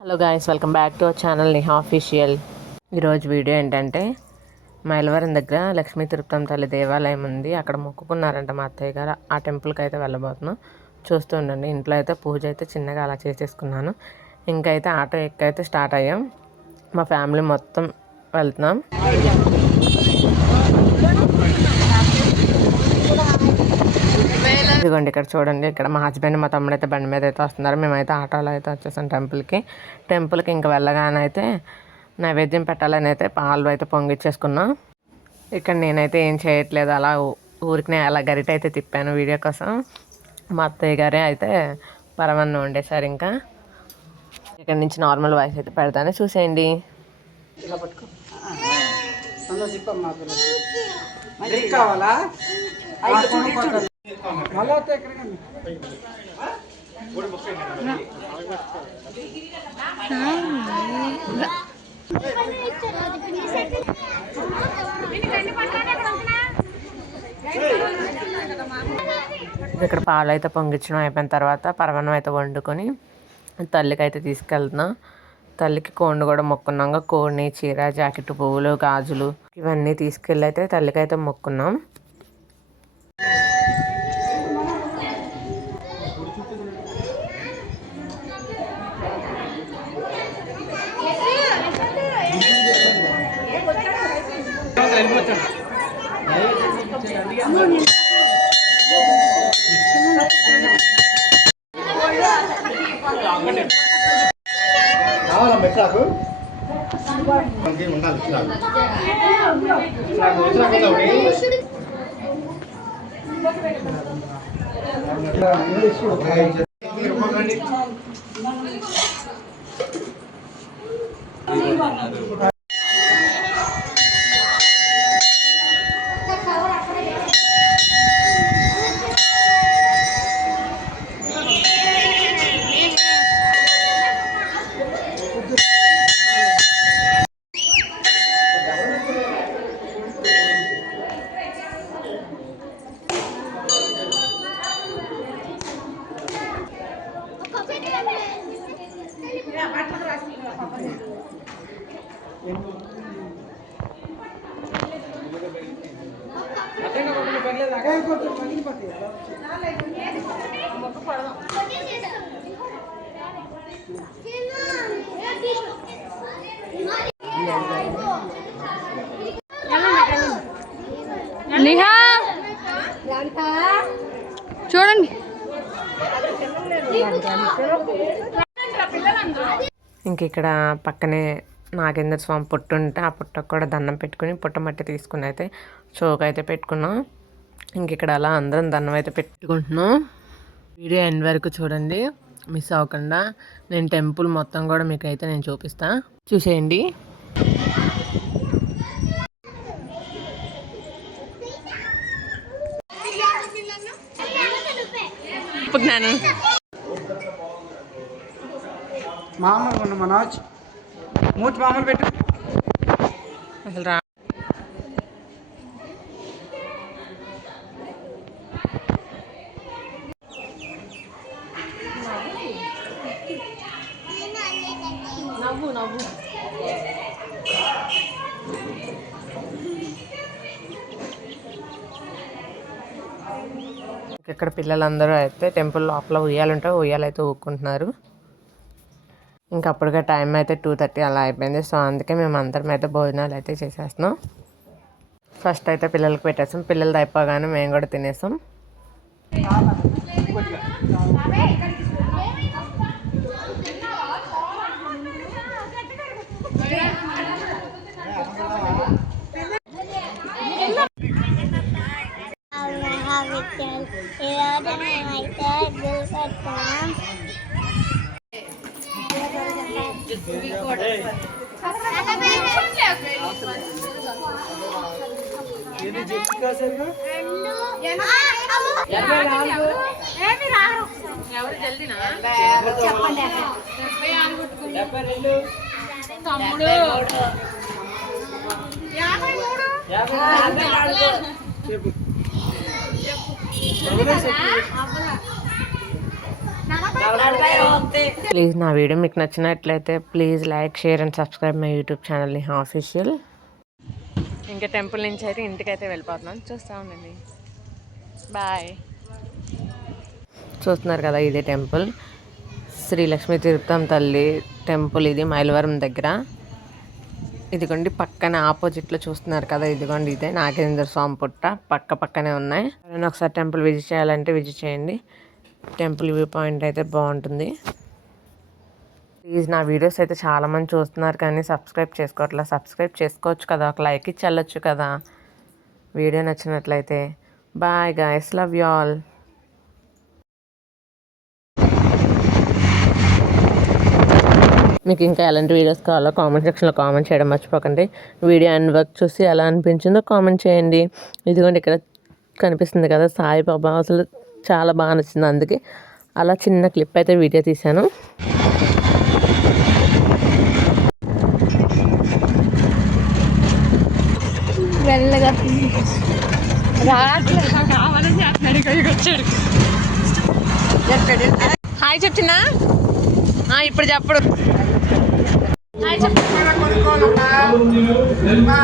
Hello guys welcome back to our channel Niha official ఈరోజు video ఏంటంటే మైలవరం దగ్గర లక్ష్మీ తిరుపతం తల్లి దేవాలయం ఉంది. అక్కడ మొక్కుకున్నారంట మా అత్తయ్య గారు. ఆ టెంపుల్కి అయితే వెళ్ళబోతున్నాం. చూస్తూ ఉండండి. ఇంట్లో అయితే పూజ అయితే చిన్నగా అలా చేసేసుకున్నాను. ఇంకైతే ఆటో ఎక్కైతే స్టార్ట్ అయ్యాం. మా ఫ్యామిలీ మొత్తం వెళ్తున్నాం. ఇదిగోండి ఇక్కడ చూడండి ఇక్కడ మా హస్బెండ్ మా తమ్ముడు అయితే బండి మీద అయితే వస్తున్నారు. మేమైతే ఆటోలో అయితే వచ్చేసాం టెంపుల్కి. టెంపుల్కి ఇంకా వెళ్ళగానే అయితే నైవేద్యం పెట్టాలని అయితే పాలు అయితే పొంగిచ్చేసుకున్నాం. ఇక్కడ నేనైతే ఏం చేయట్లేదు అలా ఊరికి అలా గరిట అయితే తిప్పాను వీడియో కోసం. మా అత్తయ్య గారే అయితే పరమన్నం వండేశారు ఇంకా. ఇక్కడ నుంచి నార్మల్ వాయిస్ అయితే పెడతాను చూసేయండి. కావాలా? మళ్ళీ వస్తే ఎక్కడికి ఇక్కడ పాలు అయితే పొంగించడం అయిపోయిన తర్వాత పరవణం అయితే వండుకొని తల్లికి అయితే తీసుకెళ్తున్నాం. తల్లికి కోడిని కూడా మొక్కున్నాం. కోడిని చీర జాకెట్ పువ్వులు గాజులు ఇవన్నీ తీసుకెళ్ళి అయితే తల్లికి అయితే మొక్కున్నాం. కావాలా మెట్లాకు ఉండాలి ఇచ్చినాకు ఒకటి? నిహా! చూడండి. ఇంక ఇక్కడ పక్కనే నాగేంద్ర స్వామి పుట్టు ఉంటే ఆ పుట్టకు కూడా దండం పెట్టుకుని పుట్టమట్టి తీసుకుని అయితే చోక అయితే పెట్టుకున్నాం. ఇంక ఇక్కడ అలా అందరం దండం అయితే పెట్టుకుంటున్నాం. వీడియో ఎండ్ వరకు చూడండి. మిస్ అవ్వకుండా నేను టెంపుల్ మొత్తం కూడా మీకు అయితే నేను చూపిస్తా. చూసేయండి. నేను మామూలుగా ఉన్న మనోజ్. మూతి మామూలు పెట్టు. అసలు రా ఇక్కడ పిల్లలందరూ అయితే టెంపుల్ లోపల ఉయ్యాలుంటే ఉయ్యాలైతే ఊక్కుంటున్నారు. ఇంకా అప్పుడుగా టైం అయితే టూ థర్టీ అలా అయిపోయింది. సో అందుకే మేము అందరం అయితే భోజనాలు అయితే చేసేస్తున్నాం. ఫస్ట్ అయితే పిల్లలకి పెట్టేస్తాం. పిల్లలు అయిపోగానే మేము కూడా తినేసాం ఈరోజు మేమైతే బిల్ పెట్టాం ఇది చెప్పి. సరిగా డెబ్బై రెండు చెప్పు ప్లీజ్ నా వీడియో మీకు నచ్చినట్లయితే please like share and subscribe my YouTube channel official. ఇంకా టెంపుల్ నుంచి అయితే ఇంటికి అయితే వెళ్ళిపోతున్నాను చూస్తూ ఉండండి. బాయ్. చూస్తున్నారు కదా ఇదే టెంపుల్. శ్రీ లక్ష్మీ తిరుపతం తల్లి టెంపుల్ ఇది మైలవరం దగ్గర. ఇదిగోండి పక్కన ఆపోజిట్లో చూస్తున్నారు కదా ఇదిగోండి ఇదే నాగేంద్ర స్వామి పుట్ట. పక్క పక్కనే ఉన్నాయి. నేను ఒకసారి టెంపుల్ విజిట్ చేయాలంటే విజిట్ చేయండి. టెంపుల్ వ్యూ పాయింట్ అయితే బాగుంటుంది. ప్లీజ్ నా వీడియోస్ అయితే చాలామంది చూస్తున్నారు కానీ సబ్స్క్రైబ్ చేసుకోవట్లేదు సబ్స్క్రైబ్ చేసుకోవచ్చు కదా. ఒక లైక్ ఇచ్చి వెళ్ళొచ్చు కదా. వీడియో నచ్చినట్లయితే. Bye guys. Love you all. మీకు ఇంకా ఎలాంటి వీడియోస్ కావాలో కామెంట్ సెక్షన్లో కామెంట్ చేయడం మర్చిపోకండి. వీడియో అండ్ వర్క్ చూసి ఎలా అనిపించిందో కామెంట్ చేయండి. ఇదిగోండి ఇక్కడ కనిపిస్తుంది కదా సాయిబాబా. అసలు చాలా బాగా నచ్చింది అందుకే. అలా చిన్న క్లిప్ అయితే వీడియో తీశాను. వెళ్ళగా హాయ్ చెప్తున్నా ఇప్పుడు చెప్పడు. కొనుక్కోవాలమ్మా